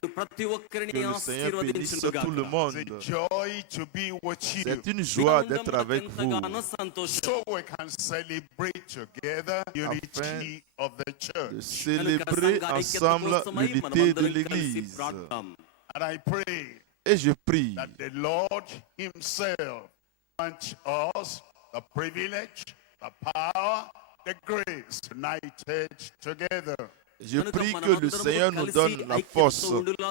Que le Seigneur bénisse tout le monde. It's a joy to be with you. C'est une joie d'être avec vous So we can celebrate together unity of the de church. célébrer ensemble l'unité de l'Église. And I pray Et je prie that the Lord himself grant us the privilege, the power, the grace united together. Je prie que le Seigneur nous donne la force,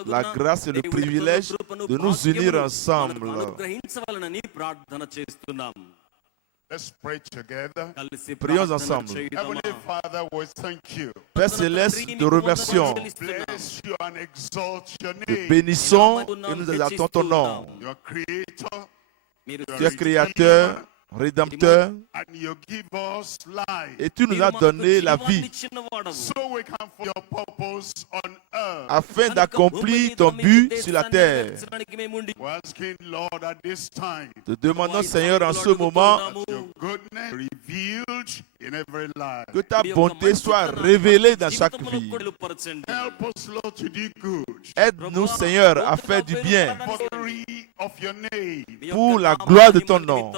la grâce et le privilège de nous unir ensemble. Let's pray together. Prions ensemble. Heavenly Father, we thank you. Père Céleste, nous te remercions. Bless you and exalt your Nous name. bénissons et nous exaltons ton nom. Your creator, Tu es créateur, rédempteur, and you give us life et tu nous as donné la vie so we can fulfill your purpose on earth. afin d'accomplir ton but sur la terre. We're asking, Lord, at this time, Te demandons, Seigneur, en ce moment, your goodness revealed in every life. que ta bonté soit révélée dans chaque vie. Help us, Lord, to do good. Aide-nous, Seigneur, à faire du bien For the glory of your name. pour la gloire de ton nom.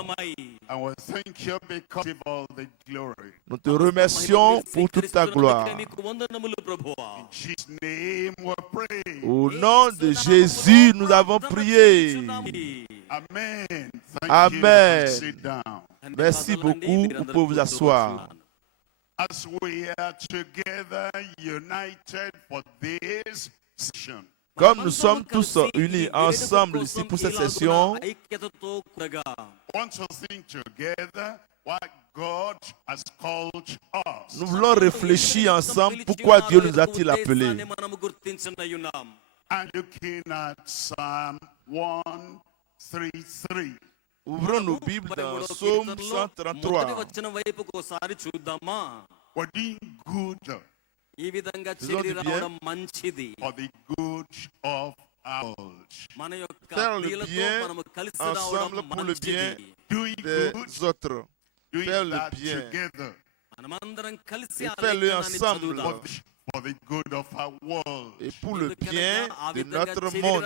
And we thank you because of all the glory. Nous te remercions pour toute ta gloire. In Jesus' name we pray. Au nom de Jésus, nous avons prié. Amen. Thank Amen. you. Sit down. Merci beaucoup. Vous pouvez vous asseoir. As we are together, united for this session. Comme nous sommes tous unis ensemble ici pour cette session, I want to think together what God has called us. nous voulons réfléchir ensemble pourquoi Dieu nous a-t-il appelés. And looking at Psalm 133. Ouvrons nos Bibles dans Psaume 133. We're doing good Faisons du bien for the good of our world. faire le bien ensemble pour le bien Doing des good, autres. doing Faire le that bien together et faire-le ensemble for the good of our world. et pour le bien de notre monde.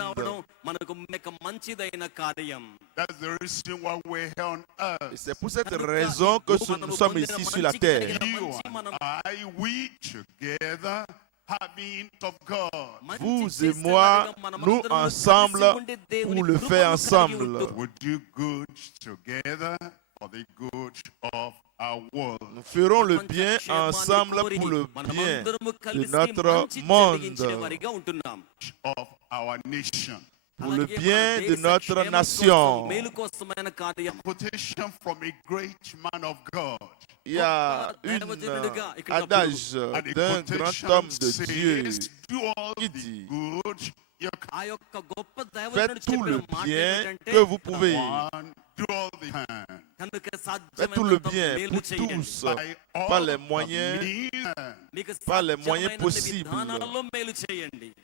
That's the reason why we're here on earth. Et c'est pour cette raison que nous sommes ici sur la terre. You and I, we together having of God. Vous et moi, nous ensemble pour le faire ensemble. We do good together for the good of our world. Nous ferons le bien ensemble pour le bien de notre monde, Of our nation. pour le bien de notre nation. Quotation from a great man of God. Il y a un adage d'un grand homme de Dieu Do all qui the dit: good you can. faites tout le bien que vous pouvez. Do all the can. Faites tout le bien pour tous, par les moyens, par les moyens possibles,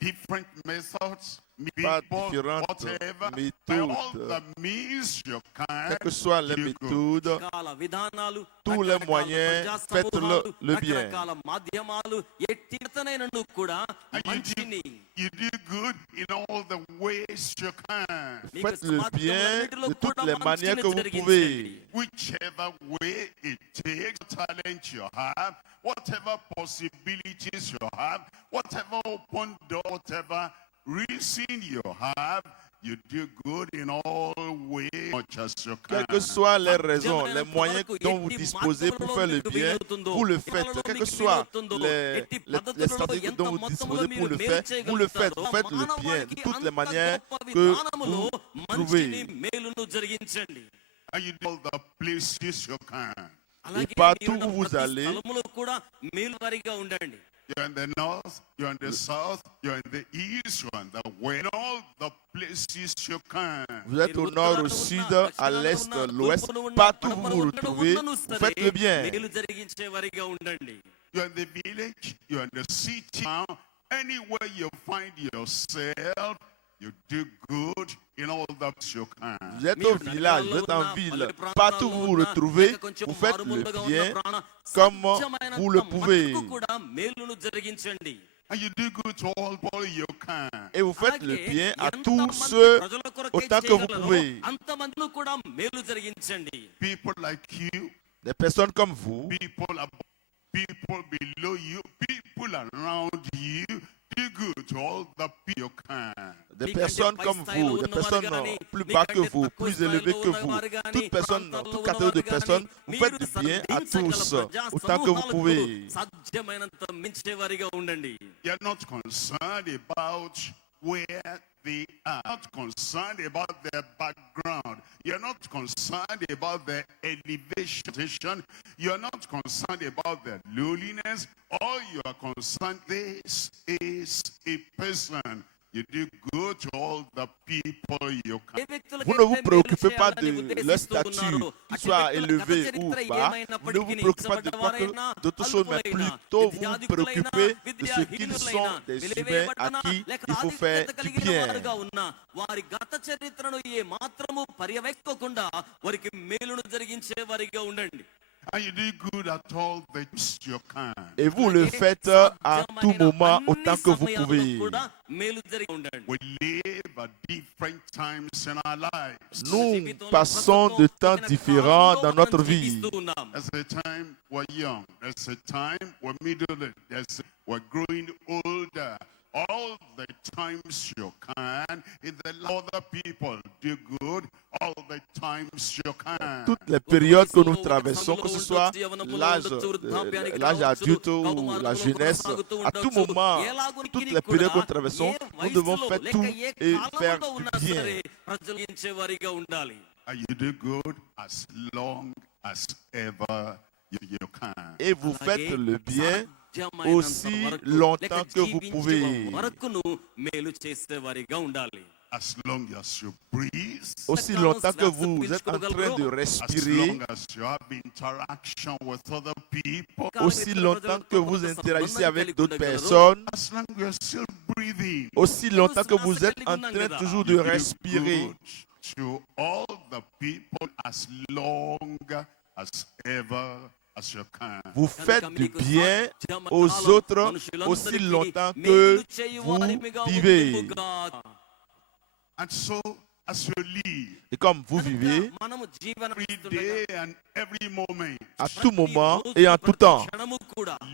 Different methods, par people, différentes whatever, by méthodes, all the means you can. quelles que soient les méthodes, tous les moyens, faites-le bien. You do good in all the ways you can. Faites le bien de toutes les manières que vous pouvez. Whichever way it takes, talent you have, whatever possibilities you have, whatever open door, whatever reason you have, you do good in all ways, much as you can. Quelles que soient les raisons, les moyens dont vous disposez pour faire le bien, vous le faites. Quelles que soient les stratégies dont vous disposez pour le faire, vous le faites. Vous faites le bien de toutes les manières que vous trouvez. And you do all the places you can. Et partout où vous allez, You're in the north, you're in the south, you're in the east, you're in the west, all the places you can. vous êtes au nord, au sud, à l'est, à l'ouest, partout où vous vous retrouvez, vous faites le bien. You're in the village, you're in the city, anywhere you find yourself, you do good in all the places you can. Vous êtes au village, vous êtes en ville, partout où vous vous retrouvez, vous faites le bien comme vous le pouvez. And you do good to all people you can. Et vous faites le bien à tous ceux autant que vous pouvez. People like you, Des personnes comme vous, people below you, people around you, do good to all the people you can. des personnes comme vous, des personnes plus bas que vous, plus élevées que vous, toute personne, toute catégorie de personnes, vous faites du bien à tous, autant que vous pouvez. You're not concerned about where they are, not concerned about their background. You're not concerned about their elevation. You're not concerned about their lowliness. All you are concerned, this is a person. You do good to all the people you can. Vous ne vous préoccupez pas de leur statut, qu'il soit élevé ou bas. Vous ne vous préoccupez pas de quoi que d'autres choses, mais plutôt vous vous préoccupez de ce qu'ils sont des humains à qui il faut faire du bien. And you do good at all the you can. Et vous le faites à tout moment autant que vous pouvez. We live at different times in our lives. Nous passons de temps différents dans notre vie. There's a time we're young. There's a time we're middle-aged. We're growing older. All the times you can, in the other people do good, all the times you can. Toutes les périodes que nous traversons, que ce soit l'âge adulte ou la jeunesse, à tout moment, toutes les périodes que nous traversons, nous devons faire tout et faire du bien. And you do good as long as ever you can. Et vous faites le bien aussi longtemps que vous pouvez. As long as you breathe, Aussi longtemps que vous êtes en train de as respirer, long as you have interaction with other people, aussi longtemps que vous interagissez avec d'autres personnes, as long as you're still breathing, aussi longtemps que vous êtes en train toujours de you do respirer. good to all the people as long as ever as you can. Vous faites du bien aux autres aussi longtemps que vous vivez. And so, as you live, Et comme vous vivez, every day and every moment, à tout moment et en tout temps,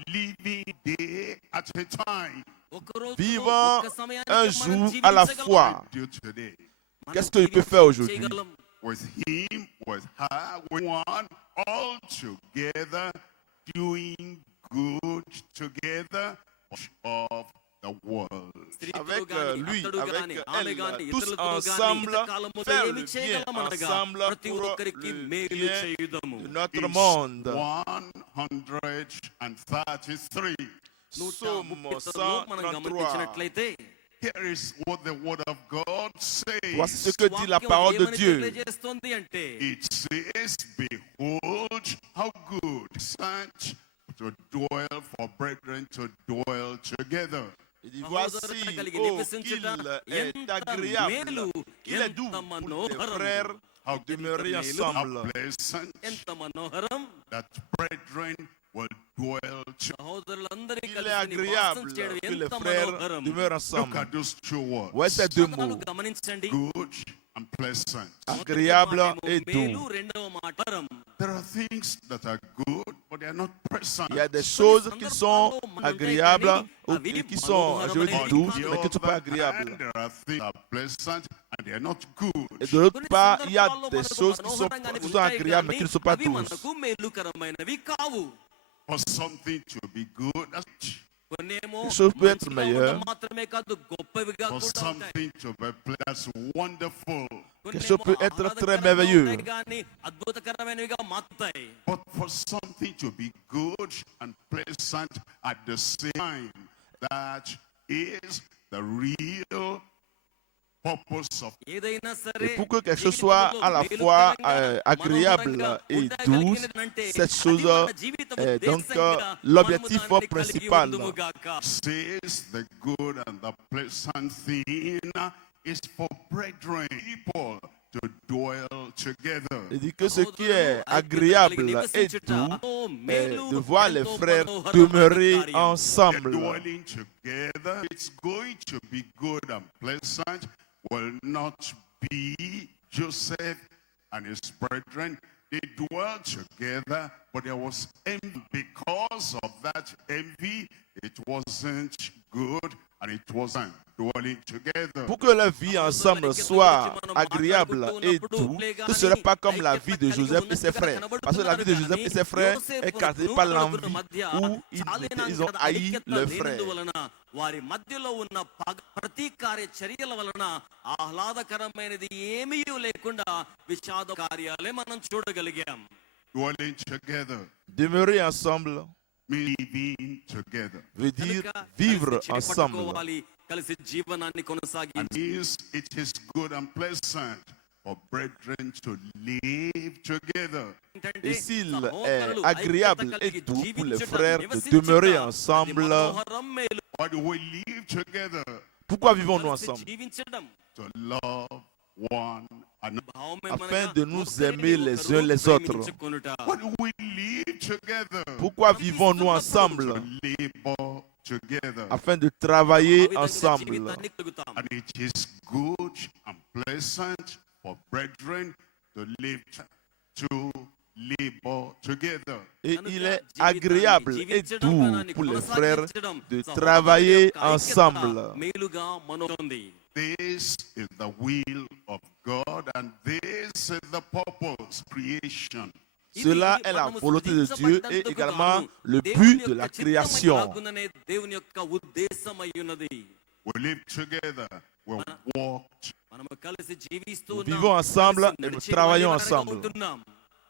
living day at a time, vivant un jour à la fois. do today. Qu'est-ce que je peux faire aujourd'hui? With him, with her, with one, all together, doing good together of the world. Avec lui, avec elle, tous ensemble, faire le bien ensemble pour le bien de notre monde. 133. Psaume 133. Here is what the word of God says. Voici ce que dit la parole de Dieu. It says, behold, how good such to dwell for brethren to dwell together. Il dit, voici, oh, qu'il est agréable, qu'il est doux pour les frères de demeurer ensemble. How pleasant that brethren will dwell together. Il est agréable que les frères demeurent Look ensemble. at those two words. Ouais, ces deux mots, Good and pleasant. agréable et doux. There are things that are good, but they are not pleasant. Il y a des choses qui sont agréables ou qui sont, je veux dire, douces, mais qui ne sont pas agréables. And there are things that are pleasant and they are not good. Et de l'autre part, il y a des choses qui sont agréables, mais qui ne sont pas douces. For something to be good, Quelque chose peut être meilleur, for something to be pleasant, wonderful. quelque chose peut être très merveilleux. But for something to be good and pleasant at the same time, that is the real purpose of Et pour que quelque chose soit à la fois agréable et douce, cette chose est donc l'objectif principal. says the good and the pleasant thing is for brethren, people to dwell together. Il dit que ce qui est agréable et doux est de voir les frères demeurer They're ensemble. dwelling together. It's going to be good and pleasant. Will not be Joseph and his brethren. They dwelled together, but there was envy. Because of that envy, it wasn't good and it wasn't dwelling together. Pour que la vie ensemble soit agréable et doux, ce ne serait pas comme la vie de Joseph et ses frères. Parce que la vie de Joseph et ses frères est caractérisée par l'envie où ils ont haï leurs frères. వారి మధ్యలో ఉన్న ప్రతీకార్య చర్యల వలన ఆహ్లాదకరమైనది ఏమీ లేకుండా విషాద కార్యాలే మనం చూడగలిగాం. Dwelling together. Demeurer ensemble Living together. veut dire vivre ensemble. కలిసి జీవనాన్ని కొనసాగి And it is good and pleasant for brethren to live together. Et s'il est agréable et doux pour les frères de demeurer ensemble, Why do we live together? pourquoi vivons-nous ensemble? To love one another. Afin de nous aimer les uns les autres. Why do we live together? Pourquoi vivons-nous ensemble? To labor together. Afin de travailler ensemble. And it is good and pleasant for brethren to live to labor together. Et il est agréable et doux pour les frères de travailler ensemble. This is the will of God and this is the purpose, creation. Cela est la volonté de Dieu et également le but de la création. We live together, we walk, Nous vivons ensemble et nous travaillons ensemble.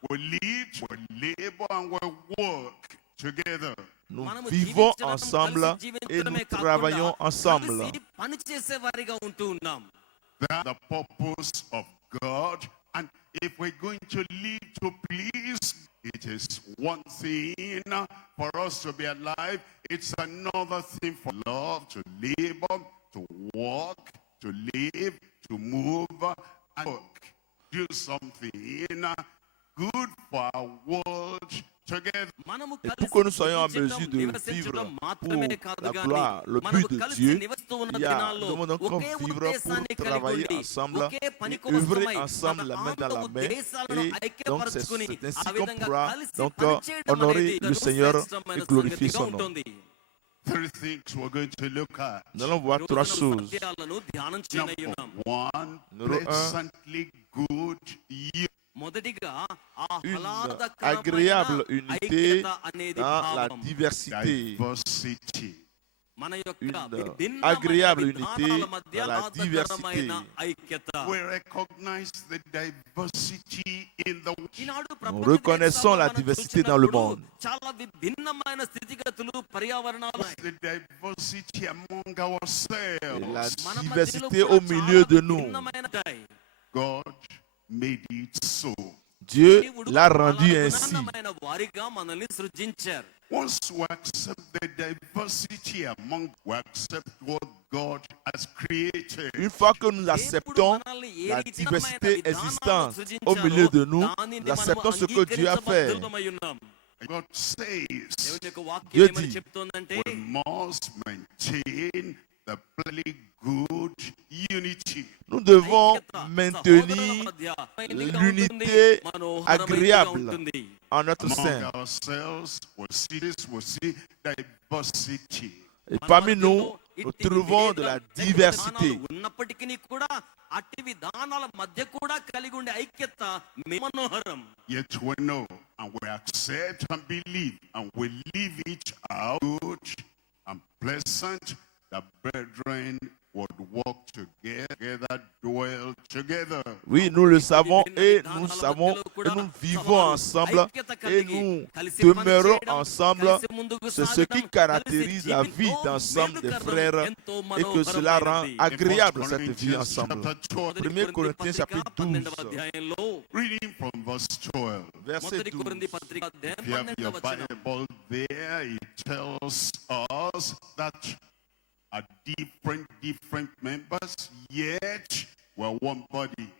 we live, we labor and we work together. Nous vivons ensemble et nous travaillons ensemble. That's the purpose of God. And if we're going to live to please, it is one thing for us to be alive. It's another thing for love, to labor, to walk, to live, to move, and work. Do something good for our world together. Et pour que nous soyons en mesure de vivre pour la gloire, le but de Dieu, nous devons encore vivre pour travailler ensemble et œuvrer ensemble la main dans la main. Et donc c'est ainsi qu'on pourra donc honorer le Seigneur et glorifier son nom. Three things we're going to look at. Nous allons voir trois choses. Number one, Numéro un, pleasantly good union. une agréable unité dans la diversité. Diversity. Une agréable unité dans la diversité. We recognize the diversity in the world. Nous reconnaissons la diversité dans le monde. The diversity among Et ourselves. la diversité au milieu de nous. God made it so. Dieu l'a rendu ainsi. Once we accept the diversity among, we accept what God has created. Une fois que nous acceptons la diversité existante au milieu de nous, nous acceptons ce que Dieu a fait. God says Dieu dit, we must maintain the plenty good unity. nous devons maintenir l'unité agréable en notre sein. Among ourselves, we see this, we see diversity. Et parmi nous, nous trouvons de la diversité. Yet we know and we accept and believe and we live it out good and pleasant. The brethren would walk together, dwell together. Oui, nous le savons et nous vivons ensemble et nous demeurons ensemble. C'est ce qui caractérise la vie d'ensemble des frères et que cela rend agréable cette vie ensemble. 1 Corinthiens chapitre 12, Reading from verse 12. verset 12. If you have your Bible there, it tells us that are different members, yet we're one body.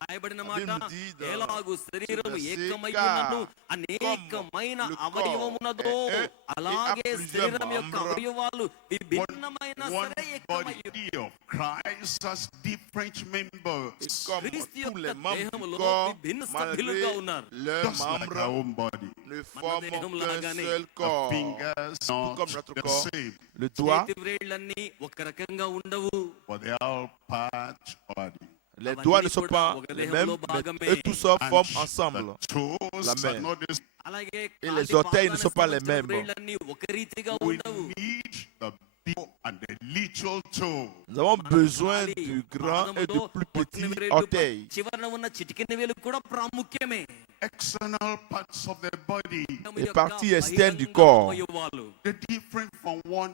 రాయబడిన La మాట Bible nous dit dans ఎలాగు శరీరము ce verset, ఏకమయ్యున్నను car అనేకమైన comme le corps అవయవమున్నదో est un et a అలాగే plusieurs శరీరం యొక్క membres, అవయవాలు విభిన్నమైన One సరే ఏకమయ్యు body of Christ has different Et members. comme Christ tous యొక్క les membres du దేహములో corps, విభిన్న malgré సభ్యులుగా ఉన్నారు. leurs Just like our membres, own body. ne forment దేహం qu'un లాగానే seul The corps. fingers Tout comme not notre the corps, same, le doigt, చేతి వ్రేళ్ళన్నీ ఒక రకంగా ఉండవు. but they are all part body. les doigts ne sont pas les mêmes, mais eux tous se forment ensemble. The toes La are main. not the same. అలాగే Et les కాలి orteils ne sont pas les పాదాల mêmes. వ్రేళ్ళన్నీ ఒక రీతిగా We ఉండవు. need the big and the little toe. Nous avons besoin Kali du grand et du పాదములో plus పొట్టిన petit వ్రేళ్ళు, orteil. చివరన ఉన్న చిటికెన వేలు కూడా ప్రాముఖ్యమే. External parts of the body, Les parties externes du corps అవయవాలు they're different from one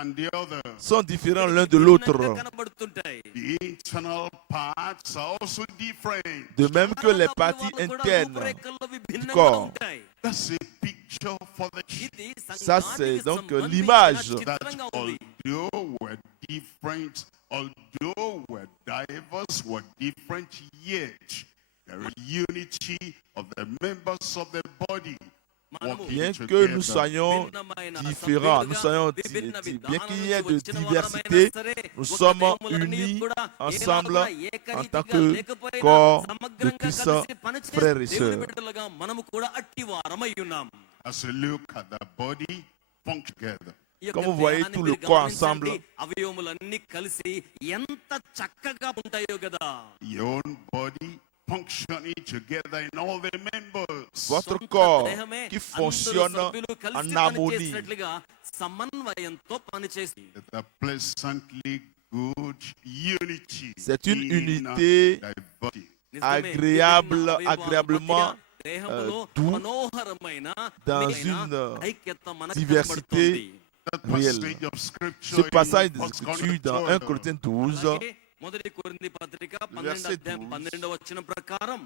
and the other. sont différents l'un de l'autre. భిన్నంగా కనబడుతుంటాయి. The internal parts are also different. De même que les అవయవాలు parties కూడా internes. రూపురేఖల్లో విభిన్నంగా corps. ఉంటాయి. That's a picture for the church. ఇది Ça, సంఘానికి c'est donc సంబంధించిన l'image. That చిత్రంగా ఉంది. although we're different, although we're diverse, we're different, yet there is unity of the members of the body working Bien que together. nous soyons différents, nous soyons bien qu'il y ait de diversité, nous sommes unis ensemble en tant que corps de Christ, frères et sœurs. మనము కూడా అట్టి వారమై ఉన్నాం. As you look at the body, function together. ఈ యొక్క Comme vous voyez దేహాన్ని tout మీరు le corps గమనించండి. ensemble. అవయవములన్నీ కలిసి ఎంత చక్కగా ఉంటాయో కదా. Your own body functioning together in all the members. Votre సొంత corps దేహమే qui అందరూ fonctionne సభ్యులు కలిసి en harmonie. పనిచేసినట్లుగా సమన్వయంతో పనిచేసి It's a pleasantly good unity. C'est une in unité diversity. agréablement doux మనోహరమైన dans మిగిలిన une ఐక్యత మనకు diversité కనబడుతుంది. That réel. passage of scripture Ce passage in de 1 l'Écriture dans 1 Corinthians Corinthiens 12, అలాగే మొదటి కొరింథీ పత్రిక 12వ verset అధ్యాయం 12. 12వ వచనం ప్రకారం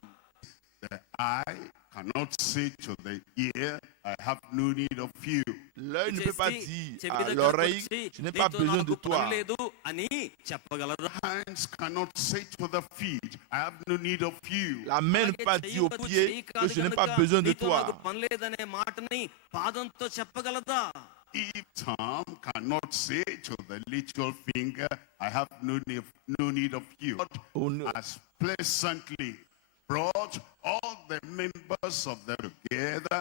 The eye cannot say to the ear, I have no need of you. l'œil ne peut pas చేసి dire చెవి à దగ్గరకు l'oreille, వచ్చి, je n'ai pas "నీతో besoin నాకు de toi. పని లేదు" అని చెప్పగలరు. Hands cannot say to the feet, I have no need of you. La main ne peut pas dire aux pieds que je n'ai pas besoin de నీతో toi. నాకు పని లేదనే మాటని పాదంతో చెప్పగలదా? If thumb cannot say to the little finger, I have no need of you. Oh, no. As pleasantly brought all the members of them together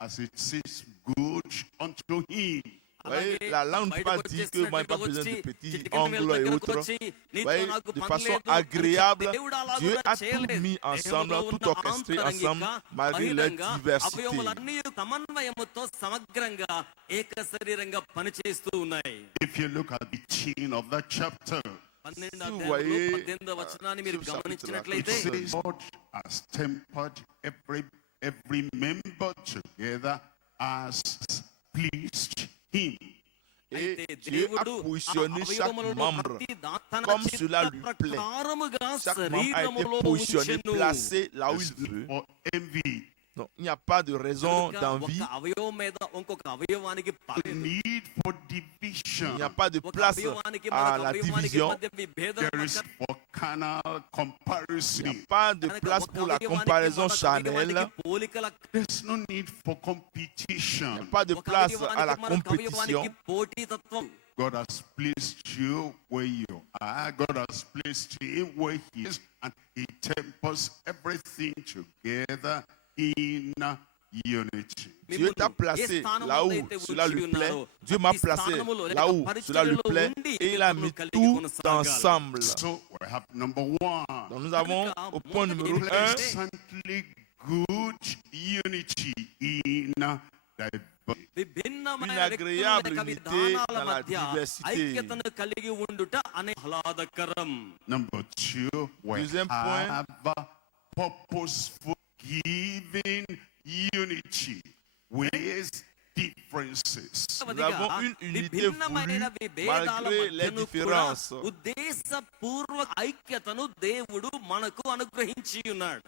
as it seems good unto him. Voyez, la langue ne peut pas dire que moi, je n'ai pas besoin de petits ongles et autres. Voyez, de façon agréable, Dieu a tout mis ensemble, tout orchestré ensemble, malgré leur diversité. అవయవములన్నీ సమన్వయముతో సమగ్రంగా ఏక శరీరంగా పనిచేస్తూ ఉన్నాయి. If you look at the theme of that chapter, 12వ Si vous అధ్యాయంలో voyez, 18వ వచనాన్ని మీరు ce chapitre-là, it గమనించినట్లయితే says God has tempered every member together as pleased him. Et అయితే Dieu a దేవుడు ఆ positionné chaque అవయవములలో membre ప్రతి తన comme చిత్త cela lui plaît. ప్రకారముగా Chaque membre a été శరీరములో positionné, ఉంచెను. placé là où There's il veut. for envy, Non, il n'y a pas de raison కనుక d'envie. ఒక అవయవం మీద ఇంకొక అవయవానికి the need for division. Il n'y a pas de ఒక place అవయవానికి à మరొక la అవయవానికి division. మధ్య విభేదం There is for carnal Il n'y comparison. a pas de కనుక place ఒక pour la అవయవానికి comparaison మరొక charnelle. అవయవానికి పోలికల There's no need for Il n'y a competition. pas de ఒక place à అవయవానికి la మరొక compétition. అవయవానికి పోటీతత్వం. God has placed you where you are. God has placed him where he is. And he tempers everything together in unity. Dieu t'a placé là où cela lui plaît. Dieu m'a placé là où cela lui plaît. Et il a mis tout ensemble. So we have number one. Donc nous avons au point numéro 1 Pleasantly good unity in diversity. విభిన్నమైన Une వ్యక్తుల agréable యొక్క unité విధానాల dans la మధ్య diversité. ఐక్యతను కలిగి ఉండుట అనే ఆహ్లాదకరం. Number two, we Deuxième point. have purposeful giving unity with differences. Nous avons une unité విభిన్నమైన voulue విభేదాల malgré les మధ్యను కూడా différences. ఉద్దేశపూర్వక ఐక్యతను దేవుడు మనకు అనుగ్రహించి ఉన్నాడు.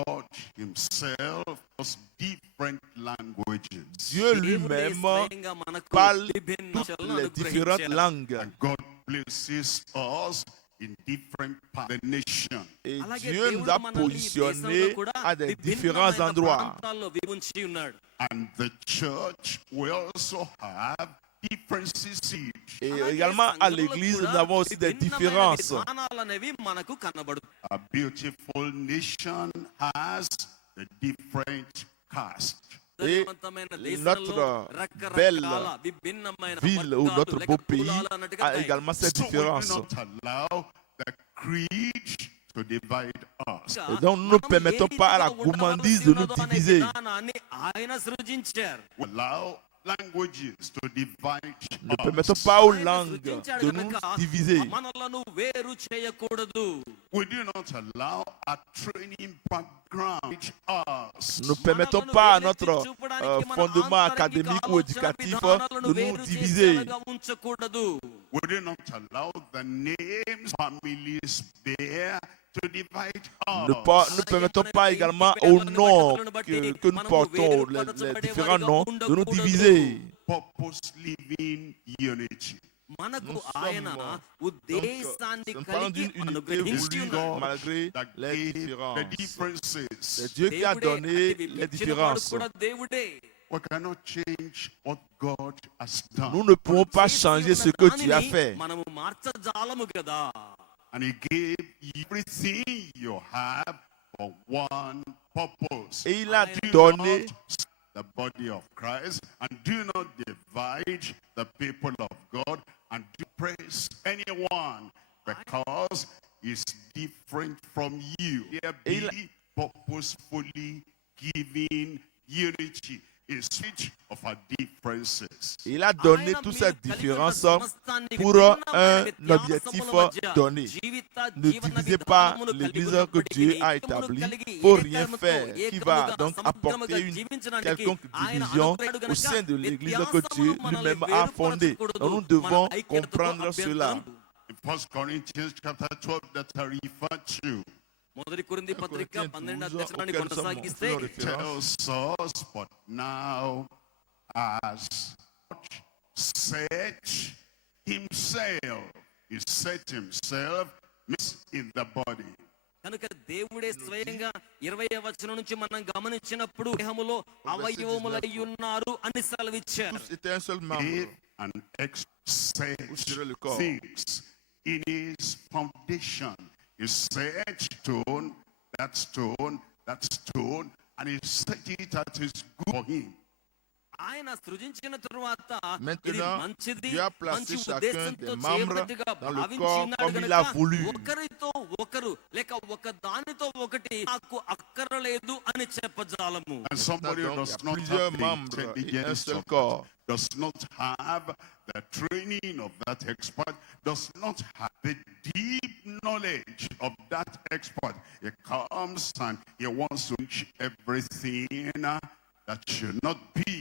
God himself has different languages. Dieu దేవుడే lui-même స్వయంగా మనకు parle విభిన్న toutes భాషలను les différentes అనుగ్రహించాడు. langues. And God places us in different parts of the nation. Et అలాగే Dieu nous దేవుడు a మనల్ని ఈ positionnés దేశంలో కూడా à des différents విభిన్నమైన endroits. ప్రాంతాల్లో ఉంచి ఉన్నాడు. And the church will also have differences. Et అలాగే également à సంఘంలో l'église, కూడా nous avons aussi des విభిన్నమైన différences. విధానాలనేవి మనకు కనబడుతాయి. A beautiful nation has a different caste. Et సౌందర్యవంతమైన notre దేశంలో belle రకరకాల విభిన్నమైన ville ou వర్గాలు, notre beau లెక్క pays కులాలు అన్నట్టుగా a ఉన్నాయి. également cette So we do différence. not allow the creed to divide us. Et donc nous ne permettons pas à la gourmandise de nous diviser. ఆయన సృజించారు. We allow languages to divide Ne permettons us. pas aux ఆయన langues సృజించాడు de nous కనుక diviser. మనలను వేరు చేయకూడదు. We do not allow a training background us. Nous ne permettons pas à notre fondement académique ou éducatif de nous diviser. ఉంచకూడదు. We do not allow the names families bear to divide us. Ne permettons pas également aux noms que nous portons, les différents noms, de nous diviser. Purpose living unity. మనకు Nous ఆయన sommes, ఉద్దేశాన్ని nous parlons కలిగి d'une unité అనుగ్రహించి voulue ఉన్నాడు. malgré That les gave the différences. differences. C'est Dieu qui a దేవుడే, donné అంటే les ఇచ్చినవాడు différences. కూడా దేవుడే. We cannot change what God has done. Nous ne pouvons pas changer ce que Dieu a fait. మనము మార్చజాలము కదా. And He gave everything you have for one purpose. Et il a Do donné not the body of Christ, and do not divide the people of God, and do praise anyone because he's different from you. There be purposefully giving unity in spite of our differences. Il a donné toutes ces différences pour un objectif donné. Ne divisez pas l'église que Dieu a établie. Il ne faut rien faire qui va donc apporter une quelconque division au sein de l'église que Dieu lui-même a fondée. Donc nous devons comprendre cela. In 1 Corinthians chapter 12 that I referred to, మొదటి కొరింథీ పత్రిక 12వ అధ్యాయాన్ని auquel nous కొనసాగిస్తే faisons référence. tells us, but now as God set himself, he set himself in the body. కనుక దేవుడే స్వయంగా 20వ వచనం నుంచి మనం గమనించినప్పుడు దేహములో అవయవములై ఉన్నారు అని సెలవిచ్చారు. Tous étaient un seul membre. If an set Sur le corps. things in his foundation, he set that stone, and he set it at his good for him. ఆయన సృజించిన తరువాత ఇది Maintenant, మంచిది Dieu a placé మంచి chacun ఉద్దేశంతో des membres చేయబడినట్టుగా dans le భావించి corps ఉన్నాడు comme il గనుక a voulu. ఒకరితో ఒకరు లేక ఒక దానితో ఒకటి నాకు అక్కరలేదు అని చెప్పజాలము. And somebody Donc, does il y a not plusieurs have the membres et un intelligence seul of corps. does not have the training of that expert, does not have the deep knowledge of that expert. He comes and he wants to teach everything that should not be.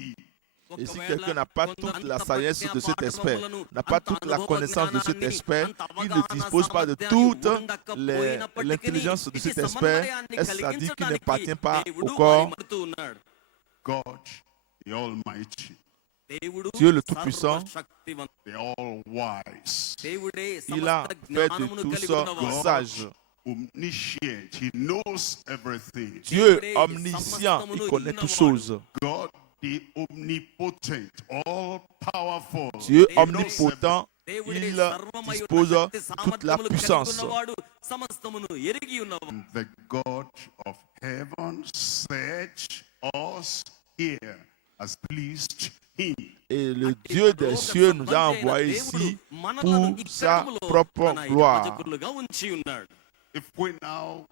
Et si quelqu'un n'a pas toute la sagesse de cet expert, n'a pas toute la connaissance de cet expert, il ne dispose pas de toute l'intelligence de cet expert, c'est-à-dire qu'il n'appartient pas au corps. God, the Almighty, Dieu le Tout-Puissant, the All-Wise, il a fait de tous sages. omniscient, he knows everything. Dieu omniscient, il connaît toutes choses. God, the omnipotent, all-powerful. Dieu he knows omnipotent, il dispose de toute la puissance. everything. The God of heaven set us here as pleased him. Et le Dieu des cieux nous a envoyés ici pour sa propre gloire. If we now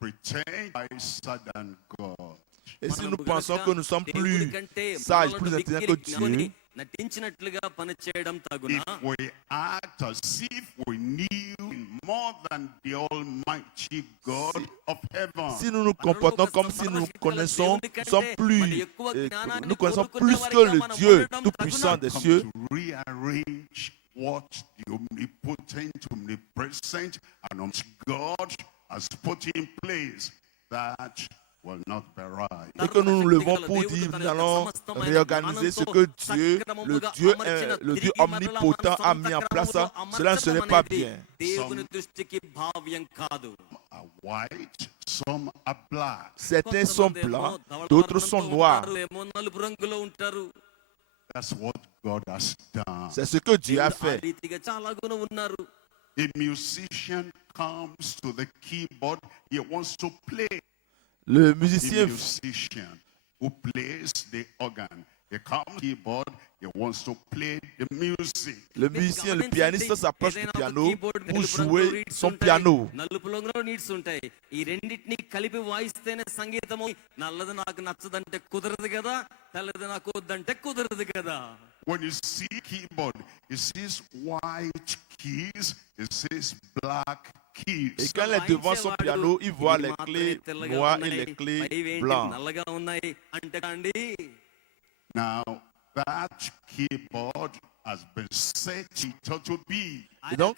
pretend wiser than God, Et si nous pensons que nous sommes plus sages, plus intelligents que Dieu, నటించినట్లుగా పనిచేయడం తగునా? if we act as if we knew more than the Almighty God of heaven, si nous nous comportons comme si nous connaissons, nous connaissons plus que le Dieu tout-puissant des cieux, to rearrange what the omnipotent, omnipresent, and omniscient God has put in place, that will not be right. Et que nous nous levons pour dire, nous allons réorganiser ce que le Dieu omnipotent a mis en place. Cela ne serait pas bien. దేవుని దృష్టికి భావ్యం కాదు. Are white, some are black. Certains sont blancs, d'autres sont noirs. ఏమో నలుపు రంగులో ఉంటారు. That's what God has done. C'est ce que Dieu a ఆ fait. రీతిగా చాలాగున ఉన్నారు. A musician comes to the keyboard, he wants to play. Le A musicien, musician who plays the organ, he comes to the keyboard, he wants to play the music. le pianiste s'approche du piano pour jouer son piano. నలుపు రంగులో నీడ్స్ ఉంటాయి. ఈ రెండింటిని కలిపి వాయిస్తేనే సంగీతము. నల్లది నాకు నచ్చదంటే కుదరదు కదా, తెల్లది నాకు వద్దంటే కుదరదు కదా. When you see keyboard, it says white keys, it says black Et keys. quand il est devant son piano, il voit les clés noires et les clés blanches. నల్లగా ఉన్నాయి అంటే అండి. Now, that keyboard has been set to be. Et donc,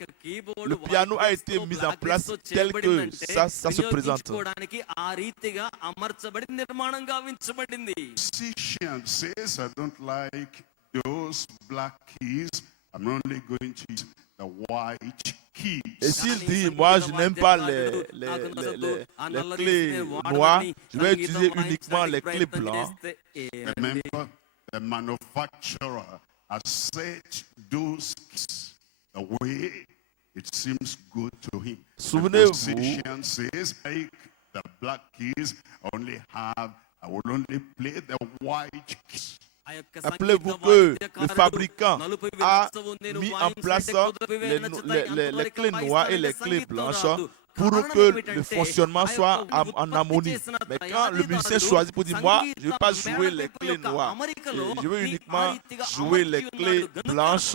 le piano a été mis en place tel que ça se présente. ఆ రీతిగా అమర్చబడి నిర్మాణం గావించబడింది. Musician says, I don't like those black keys. I'm only going to use the white keys. Et s'il dit, moi je n'aime pas les clés noires, je vais utiliser uniquement les clés blanches. Remember, the manufacturer has set those keys the way it seems good to him. The Souvenez-vous, musician says, like the black keys, I will only play the white keys. rappelez-vous que le fabricant a mis en place les clés noires et les clés blanches pour que le fonctionnement soit en harmonie. Mais quand le musicien choisit pour dire, moi, je ne vais pas jouer les clés noires, je veux uniquement jouer les clés blanches,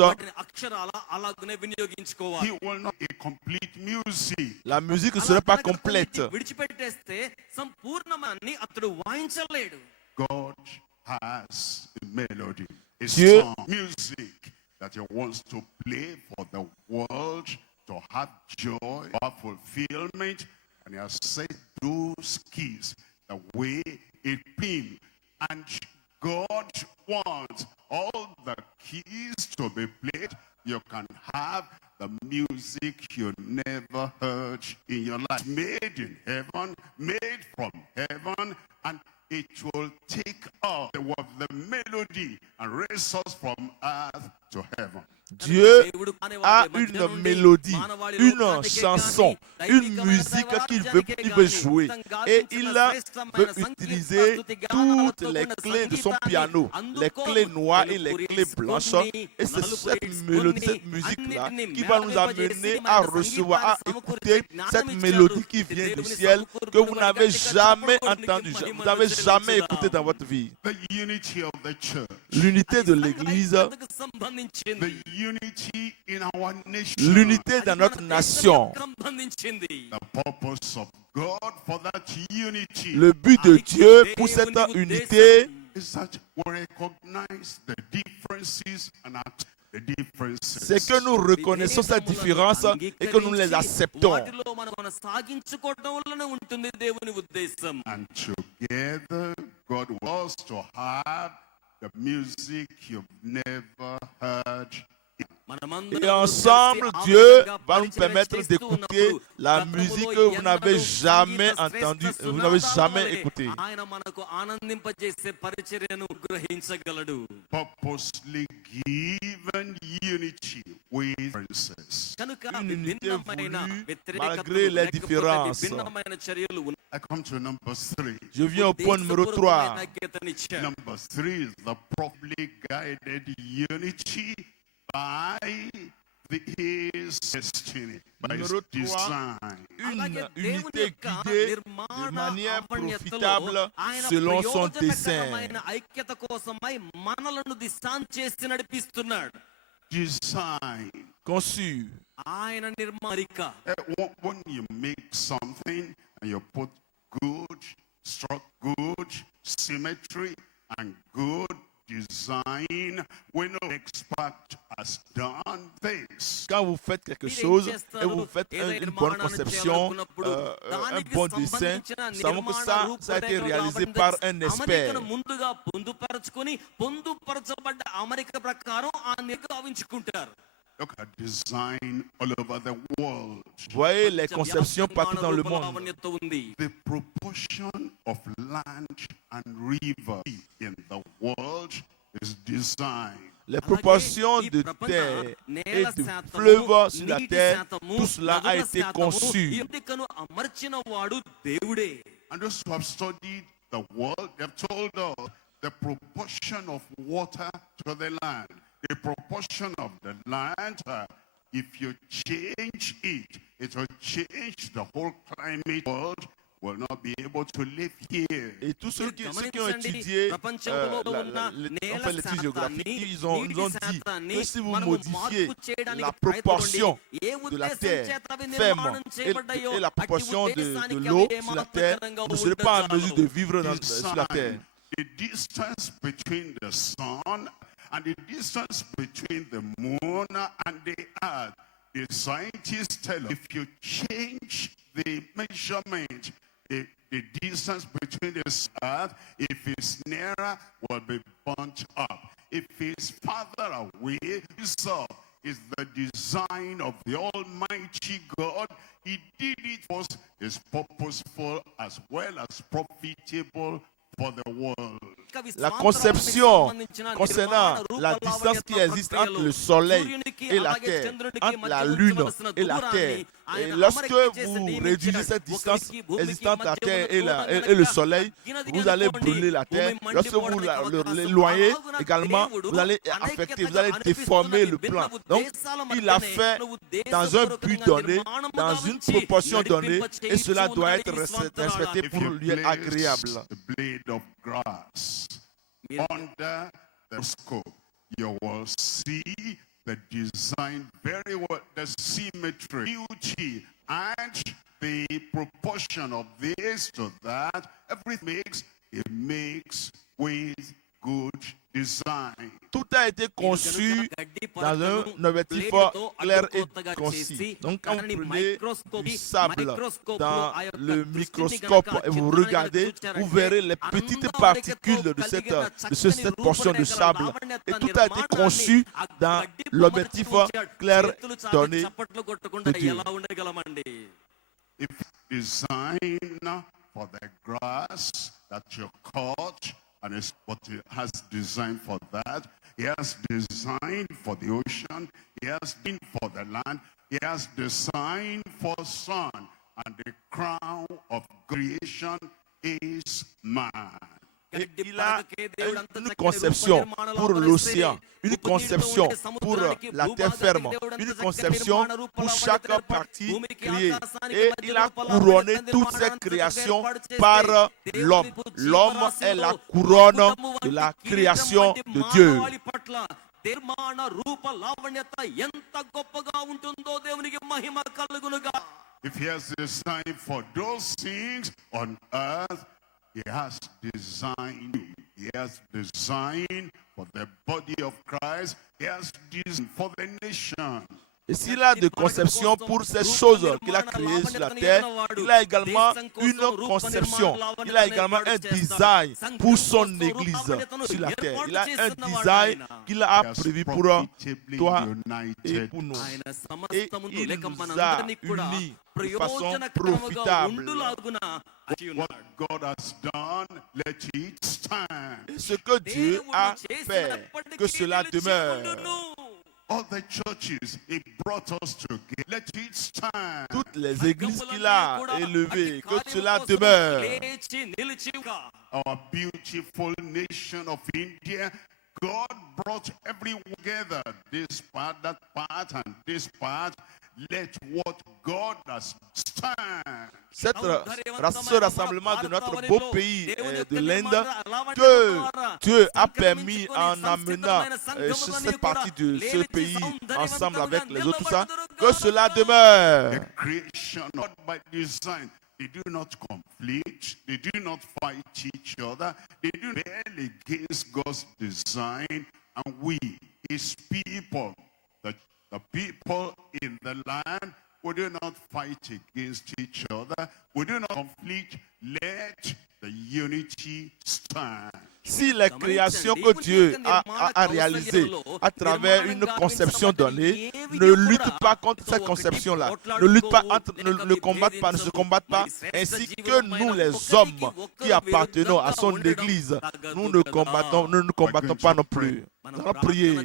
He will not be complete music. la musique ne serait pas complète. విడిచిపెట్టేస్తే సంపూర్ణమాన్ని అతడు వాయించలేడు. God has a melody, a Dieu- song, music that he wants to play for the world to have joy, have fulfillment, and he has set those keys the way it been. And God wants all the keys to be played. You can have the music you never heard in your life. Made in heaven, made from heaven, and it will take up the melody and raise us from earth to heaven. Dieu a une mélodie, une chanson, une musique qu'il veut jouer. Et il veut utiliser toutes les clés de son piano, les clés noires et les clés blanches. Et c'est cette mélodie, cette musique-là qui va nous amener à recevoir, à écouter cette mélodie qui vient du ciel que vous n'avez jamais entendue, vous n'avez jamais écouté dans votre vie. The unity of the church, L'unité de l'Église, the unity in our nation, l'unité dans notre nation. సంబంధించింది. the purpose of God for that unity Le but de Dieu pour cette unité, is that we recognize the differences and accept the differences. c'est que nous reconnaissons cette différence et que nous les acceptons. వాటిలో మనం కొనసాగించుకోవడం వల్లనే ఉంటుంది దేవుని ఉద్దేశం. And together, God wants to have the music you've never heard. Et ensemble, Dieu va nous permettre d'écouter la musique que vous n'avez jamais entendue, vous n'avez jamais écoutée. ఆయన మనకు ఆనందింపజేసే పరిచర్యను గ్రహించగలడు. Purposely given unity with differences. కనుక Une unité భిన్నమైన voulue వ్యతిరేకతలు malgré les లేకపోతే différences. భిన్నమైన చర్యలు ఉన్నాయి. I come to number 3. Je viens au point numéro 3. ఐక్యతనిచ్చాడు. Number 3 is the properly guided unity by his destiny, by his Numéro 3, design. une unité guidée de manière profitable selon son dessein. ఐక్యత కోసమై మనలను దిశాం చేసి నడిపిస్తున్నాడు. Design. Conçu. ఆయన నిర్మారిక. When you make something and you put good, struck good, symmetry, and good design, we know the expert has done this. Quand vous faites quelque chose et vous faites une bonne conception, un bon dessin, nous savons que ça a été réalisé par un expert. ముందుగా పొందుపరచుకొని పొందుపరచబడ్డ అమరిక ప్రకారం ఆ నిర్గావించుకుంటారు. Look at design all over the world. Voyez les conceptions partout dans le monde. The proportion of land and river in the world is designed. Les proportions de terre et de fleuves sur la terre, tout cela a été conçu. And those who have studied the world, they have told us the proportion of water to the land. The proportion of the land, if you change it, it will change the whole climate world. Will not be able to live here. Et tous ceux qui ont étudié l'étude géographique, ils ont dit que si vous modifiez la proportion de la terre ferme et la proportion de l'eau sur la terre, vous ne serez pas en mesure de vivre sur la terre. The distance between the sun and the distance between the moon and the earth. The scientists tell us if you change the measurement, the distance between the earth, if it's nearer, will be burnt up. If it's farther away, so is the design of the Almighty God. He did it for is purposeful as well as profitable for the world. La conception concernant la distance qui existe entre le soleil et la terre, entre la lune et la terre. Et lorsque vous réduisez cette distance existante entre la terre et le soleil, vous allez brûler la terre. Lorsque vous l'éloignez également, vous allez affecter, vous allez déformer le plan. Donc, il a fait dans un but donné, dans une proportion donnée, et cela doit être respecté pour lui être agréable. Of grass under the scope, you will see the design very well, the symmetry, beauty, and the proportion of this to that. Everything makes with good design. Tout a été conçu dans un objectif clair et concis. Donc, quand vous prenez du sable dans le microscope et vous regardez, vous verrez les petites particules de cette portion de sable. Et tout a été conçu dans l'objectif clair donné de Dieu. If design for the grass that you cut, and it's what he has designed for that. He has designed for the ocean. He has designed for the land. He has designed for sun. And the crown of creation is man. Et il a une conception pour l'océan, une conception pour la terre ferme, une conception pour chaque partie créée. Et il a couronné toute cette création par l'homme. L'homme est la couronne de la création de Dieu. If he has designed for those things on earth, he has designed you. He has designed for the body of Christ. He has designed for the nation. Et s'il a de conception pour ces choses qu'il a créées sur la terre, il a également une conception. Il a également un design pour son église sur la terre. Il a un design qu'il a prévu pour toi et pour nous. Et il nous a unis de façon profitable. What God has done, let it stand. Et ce que Dieu a fait, que cela demeure. All the churches he brought us together, let it stand. Toutes les églises qu'il a élevées, que cela demeure. Our beautiful nation of India, God brought everyone together, this part, that part, and this part. Let what God has stand. Ce rassemblement de notre beau pays de l'Inde, que Dieu a permis en amenant cette partie de ce pays ensemble avec les autres, tout ça, que cela demeure. The creation not by design, They do not conflict. They do not fight each other. They do not rebel against God's design. And we, his people, the people in the land, we do not fight against each other. We do not conflict. Let the unity stand. Si les créations que Dieu a réalisées à travers une conception donnée ne luttent pas contre cette conception-là, ne se combattent pas, ainsi que nous les hommes qui appartenons à son Église, nous ne combattons pas non plus. Nous allons prier.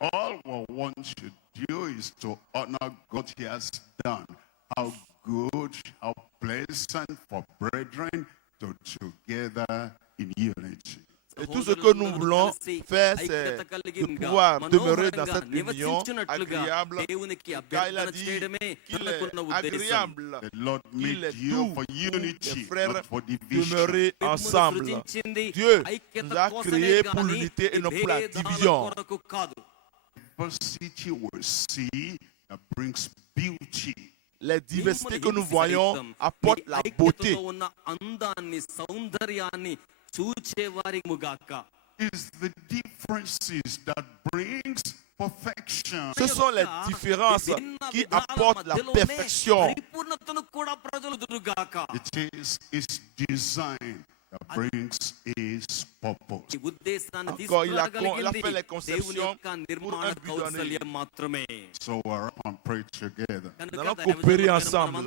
All we want to do is to honor God he has done. How good, how pleasant for brethren to together in unity. Et tout ce que nous voulons faire, c'est de pouvoir demeurer dans cette union agréable. Car il a dit qu'il est agréable, The Lord qu'il est made you doux for pour les unity, frères not for division. demeurer ensemble. Dieu nous a créés pour l'unité et non pour la division. Diversity we see that brings beauty. Les diversités que nous voyons apportent la beauté. It's the differences that brings perfection. Ce sont les différences qui apportent la perfection. It is his design that brings his purpose. Encore, il a fait les conceptions pour un but donné. So we're up and pray together. Nous allons coopérer ensemble.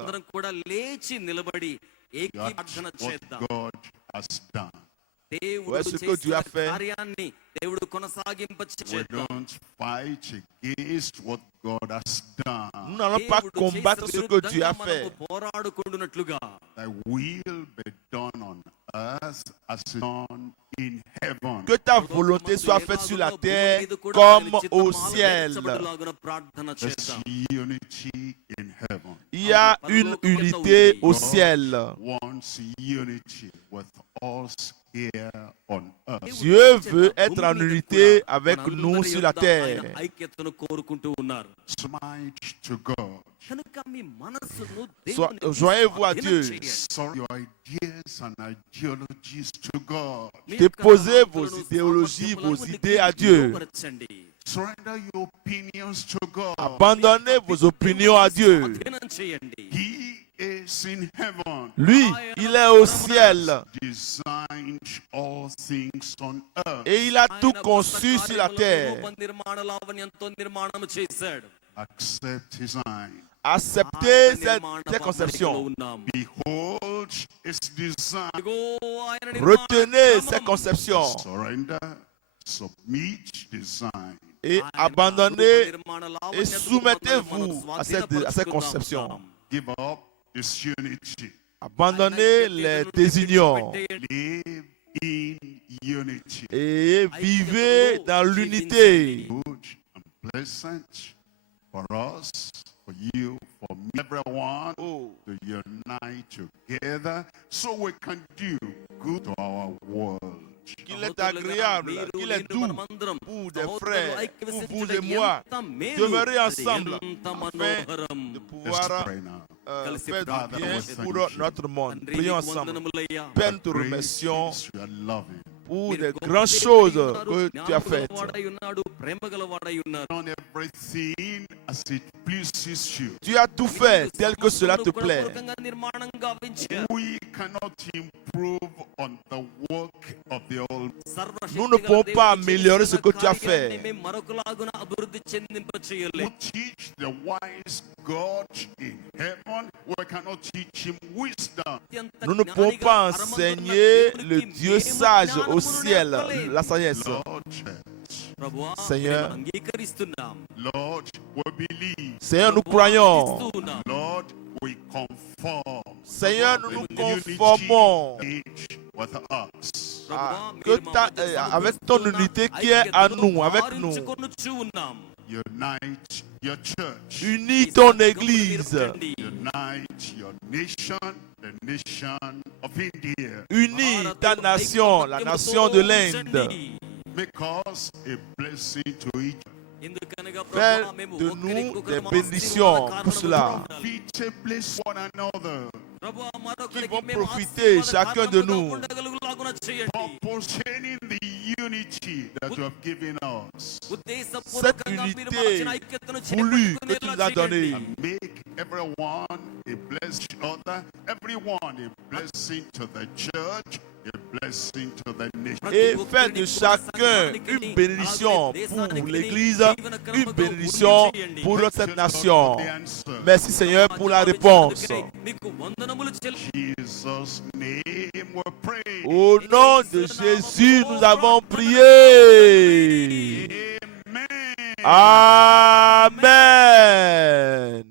That's what God has done. Ouais, ce que Dieu a fait. We don't fight against what God has done. Nous n'allons pas combattre ce que Dieu a fait. Thy will be done on earth as done in heaven. Que ta volonté soit faite sur la terre comme au ciel. There's unity in heaven. Il y a une unité au ciel. Wants unity with us here on earth. Dieu veut être en unité avec nous sur la terre. Smite to God. Joignez-vous à Dieu. Surrender your ideas and ideologies to God. Déposez vos idéologies, vos idées à Dieu. Surrender your opinions to God. Abandonnez vos opinions à Dieu. He is in heaven. Lui, il est au ciel. Designed all things on earth. Et il a tout conçu sur la terre. Accept his design. Acceptez cette conception. Behold his design. Retenez ces conceptions. Surrender, submit design. Et abandonnez et soumettez-vous à cette conception. Give up disunity. Abandonnez les désunions Live in unity. et vivez dans l'unité. Good and pleasant for us, for you, for me, everyone to unite together so we can do good to our world. Qu'il est agréable, qu'il est doux pour des frères, pour vous et moi, demeurer ensemble afin de pouvoir Let's pray now. faire du bien pour notre monde. Prions ensemble. Père, nous te remercions You are loving. pour des grandes choses que tu as faites. Done everything as it pleases you. Tu as tout fait tel que cela te plaît. We cannot improve on the work of the Almighty. Nous ne pouvons pas améliorer ce que tu as fait. We teach the wise God in heaven. We cannot teach him wisdom. Nous ne pouvons pas enseigner le Dieu sage au ciel, la sagesse. Lord, Seigneur, Lord, we believe. Seigneur, nous croyons. Lord, we conform. Seigneur, nous nous conformons With us. avec ton unité qui est à nous, avec nous. Unite your church. Unis ton Église. Unite your nation, the nation of India. Unis ta nation, la nation de l'Inde. Make us a blessing to each Fais de nous des bénédictions pour cela. other. Bless one another. qui vont profiter, chacun de nous, Proportioning the unity that you have given us. cette unité voulue que tu nous as donnée. Make everyone a blessing to other, everyone a blessing to the church, a blessing to the nation. Et faire de chacun une bénédiction pour l'Église, une bénédiction pour cette nation. Merci Seigneur pour la réponse. Jesus' name we pray. Au nom de Jésus, nous avons prié. Amen. Amen.